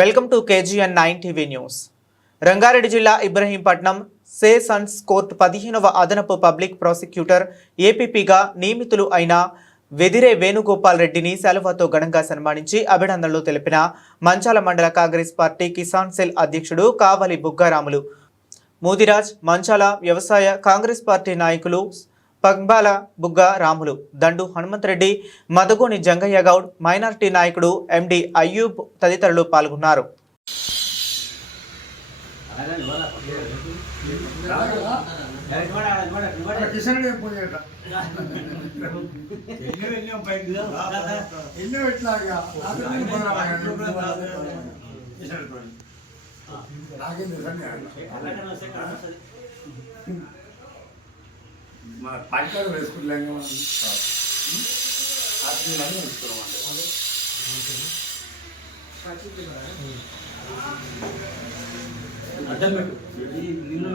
Welcome to KGN 9 TV news. Rangareddy జిల్లా Ibrahimpatnam sessions court 15వ అదనపు పబ్లిక్ ప్రాసిక్యూటర్ ఏపీపీగా నియమితులు అయిన వెదిరే వేణుగోపాల్ రెడ్డిని సెలవుతో ఘనంగా సన్మానించి అభినందనలు తెలిపిన మంచాల మండల కాంగ్రెస్ పార్టీ కిసాన్ సెల్ అధ్యక్షుడు కావలి బుగ్గారాములు, మోదిరాజ్, మంచాల వ్యవసాయ కాంగ్రెస్ పార్టీ నాయకులు పంబాల బుగ్గ రాములు, దండు హనుమంతరెడ్డి, మదగోని జంగయ్య గౌడ్, మైనారిటీ నాయకుడు ఎండి అయ్యూబ్ తదితరులు పాల్గొన్నారు. మన పాటికారు వేసుకుంటాం అడ్డం పెట్టు నీళ్ళు